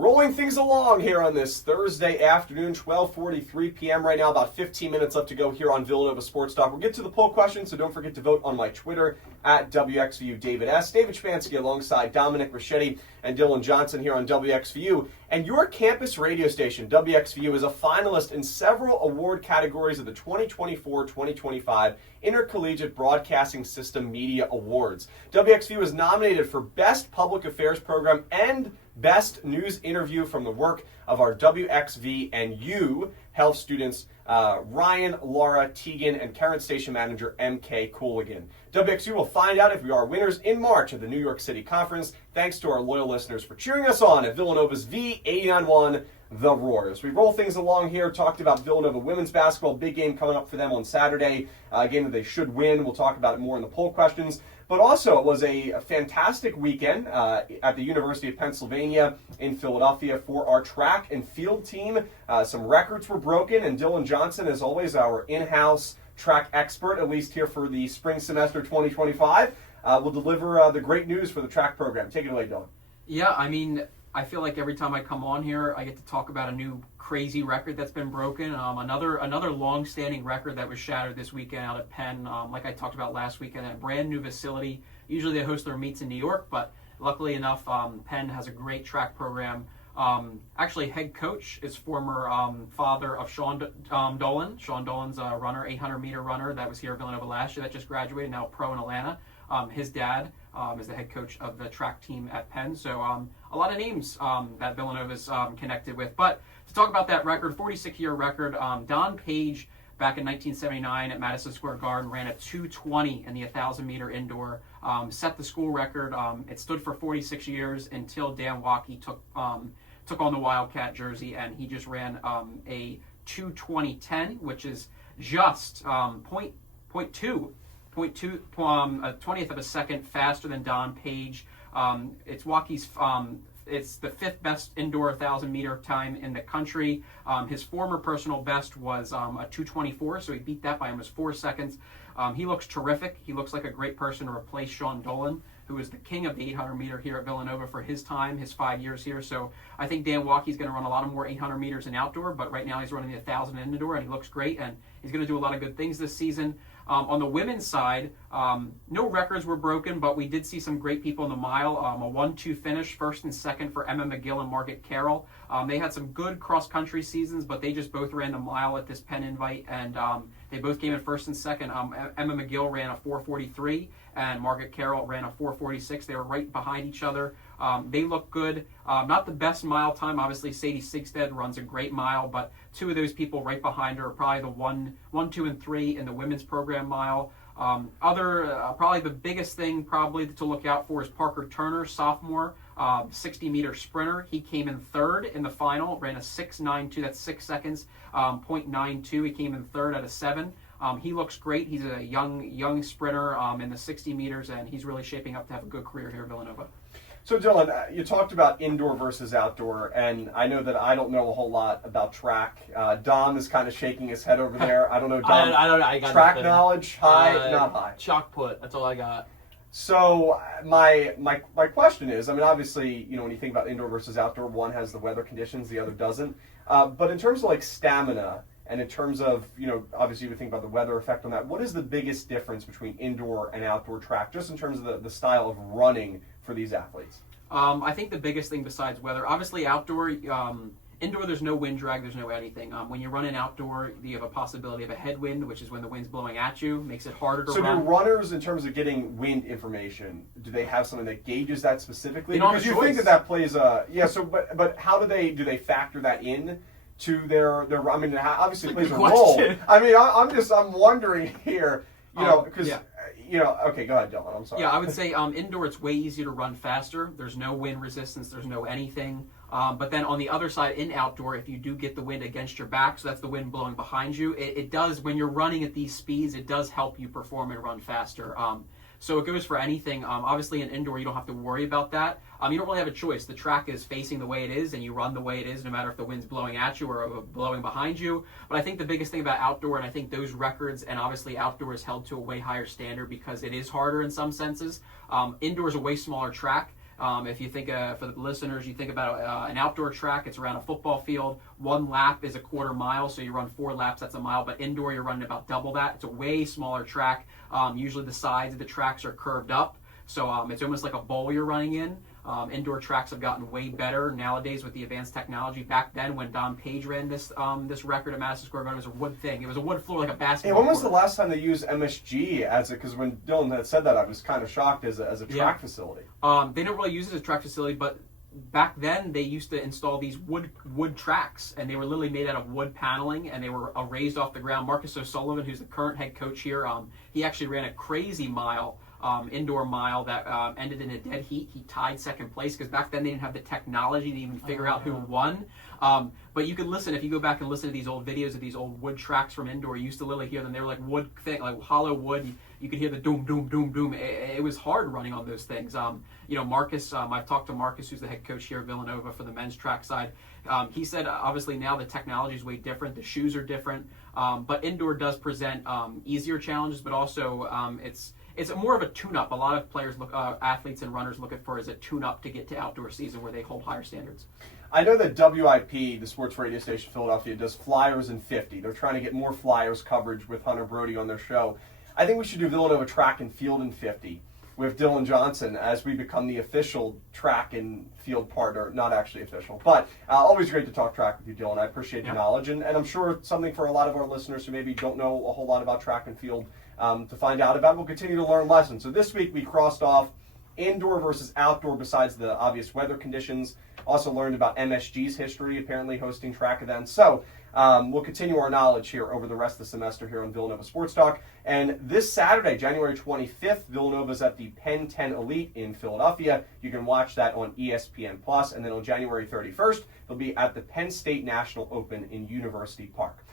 Rolling things along here on this Thursday afternoon, 12:43 p.m. right now, about 15 minutes left to go here on Villanova Sports Talk. We'll get to the poll question, so don't forget to vote on my Twitter at WXVU David S. David Szczepanski alongside Dominic Ricchetti and Dylan Johnson here on WXVU. And your campus radio station, WXVU, is a finalist in several award categories of the 2024-2025 Intercollegiate Broadcasting System Media Awards. WXVU is nominated for Best Public Affairs Program and Best News Interview from the work of our WXVU health students, Ryan, Laura, Tegan, and current station manager, MK Cooligan. WXVU will find out if we are winners in March of the New York City Conference. Thanks to our loyal listeners for cheering us on at Villanova's V89-1, The Roar. As we roll things along here, talked about Villanova women's basketball, big game coming up for them on Saturday, a game that they should win. We'll talk about it more in the poll questions. But also, it was a fantastic weekend at the University of Pennsylvania in Philadelphia for our track and field team. Some records were broken, and Dylan Johnson, as always, our in-house track expert, at least here for the spring semester 2025, will deliver the great news for the track program. Take it away, Dylan. Yeah, I mean, I feel like every time I come on here, I get to talk about a new crazy record that's been broken. Another long-standing record that was shattered this weekend out at Penn, like I talked about last weekend, at a brand new facility. Usually they host their meets in New York, but luckily enough, Penn has a great track program. Actually, head coach is former father of Sean Dolan. Sean Dolan's a runner, 800-meter runner that was here at Villanova last year that just graduated, now pro in Atlanta. His dad is the head coach of the track team at Penn. So a lot of names that Villanova is connected with. But to talk about that record, 46-year record, Don Page back in 1979 at Madison Square Garden ran a 2:20 in the 1,000-meter indoor, set the school record. It stood for 46 years until Dan Waukee took on the Wildcat jersey, and he just ran a 2:20.10, which is just 0.2, a 20th of a second faster than Don Page. It's Waukee's, it's the fifth best indoor 1,000-meter time in the country. His former personal best was a 2:24, so he beat that by almost 4 seconds. He looks terrific. He looks like a great person to replace Sean Dolan, who is the king of the 800-meter here at Villanova for his time, his 5 years here. So I think Dan Waukee's going to run a lot of more 800 meters in outdoor, but right now he's running the 1,000 indoor, and he looks great, and he's going to do a lot of good things this season. On the women's side, no records were broken, but we did see some great people in the mile. A 1-2 finish, first and second for Emma McGill and Margaret Carroll. They had some good cross-country seasons, but they just both ran the mile at this Penn Invite, and they both came in first and second. Emma McGill ran a 4:43, and Margaret Carroll ran a 4:46. They were right behind each other. They look good. Not the best mile time. Obviously, Sadie Sigstead runs a great mile, but two of those people right behind her are probably the 1, 2, and 3 in the women's program mile. Probably the biggest thing probably to look out for is Parker Turner, sophomore, 60-meter sprinter. He came in third in the final, ran a 6.92. That's 6 seconds, 0.92. He came in third out of 7. He looks great. He's a young sprinter in the 60 meters, and he's really shaping up to have a good career here at Villanova. So, Dylan, you talked about indoor versus outdoor, and I know that I don't know a whole lot about track. Dom is kind of shaking his head over there. I don't know, Dom. I got track nothing. Knowledge, high, not high. Chalk put. That's all I got. So, my question is, I mean, obviously, you know, when you think about indoor versus outdoor, one has the weather conditions, the other doesn't. But in terms of, like, stamina, and in terms of, you know, obviously you would think about the weather effect on that, what is the biggest difference between indoor and outdoor track, just in terms of the style of running for these athletes? I think the biggest thing besides weather, obviously outdoor, indoor there's no wind drag, there's no anything. When you run in outdoor, you have a possibility of a headwind, which is when the wind's blowing at you, makes it harder to run. So do runners, in terms of getting wind information, do they have something that gauges that specifically? They don't Because have you a think choice. that plays a, yeah, so, but how do they factor that in to their I mean, it obviously plays a role. question. I mean, I'm wondering here, you know, because, yeah. you know, okay, go ahead, Dylan, I'm sorry. Yeah, I would say indoor it's way easier to run faster. There's no wind resistance. There's no anything. But then on the other side, in outdoor, if you do get the wind against your back, so that's the wind blowing behind you, it does, when you're running at these speeds, it does help you perform and run faster. So it goes for anything. Obviously, in indoor, you don't have to worry about that. You don't really have a choice. The track is facing the way it is, and you run the way it is, no matter if the wind's blowing at you or blowing behind you. But I think the biggest thing about outdoor, and I think those records, and obviously outdoor is held to a way higher standard because it is harder in some senses. Indoor is a way smaller track. If you think, for the listeners, you think about an outdoor track, it's around a football field. 1 lap is a quarter mile, so you run 4 laps, that's a mile. But indoor, you're running about double that. It's a way smaller track. Usually the sides of the tracks are curved up, so it's almost like a bowl you're running in. Indoor tracks have gotten way better nowadays with the advanced technology. Back then, when Don Page ran this record at Madison Square Garden, it was a wood thing. It was a wood floor like a basketball. Hey, when was court. the last time they used MSG as it? Because when Dylan had said that, I was kind of shocked as a track facility. They don't really use it as a track facility, but back then they used to install these wood tracks, and they were literally made out of wood paneling, and they were raised off the ground. Marcus O'Sullivan, who's the current head coach here, he actually ran a crazy mile. Indoor mile that ended in a dead heat. He tied second place because back then they didn't have the technology to even figure out who won. But you can listen, if you go back and listen to these old videos of these old wood tracks from indoor, you used to literally hear them. They were like wood thing, like hollow wood. You could hear the doom, doom, doom, doom. It was hard running on those things. Marcus, I've talked to Marcus, who's the head coach here at Villanova for the men's track side. He said, obviously now the technology is way different. The shoes are different. But indoor does present easier challenges, but also it's more of a tune-up. A lot of players athletes and runners look at for as a tune-up to get to outdoor season where they hold higher standards. I know that WIP, the sports radio station Philadelphia, does flyers in 50. They're trying to get more flyers coverage with Hunter Brody on their show. I think we should do Villanova Track and Field in 50 with Dylan Johnson as we become the official track and field partner. Not actually official, but always great to talk track with you, Dylan. I appreciate the knowledge, and I'm sure it's something for a lot of our listeners who maybe don't know a whole lot about track and field to find out about. We'll continue to learn lessons. So this week we crossed off indoor versus outdoor besides the obvious weather conditions. Also learned about MSG's history, apparently hosting track events. So we'll continue our knowledge here over the rest of the semester here on Villanova Sports Talk. And this Saturday, January 25th, Villanova's at the Penn 10 Elite in Philadelphia. You can watch that on ESPN+. And then on January 31st, they'll be at the Penn State National Open in University Park.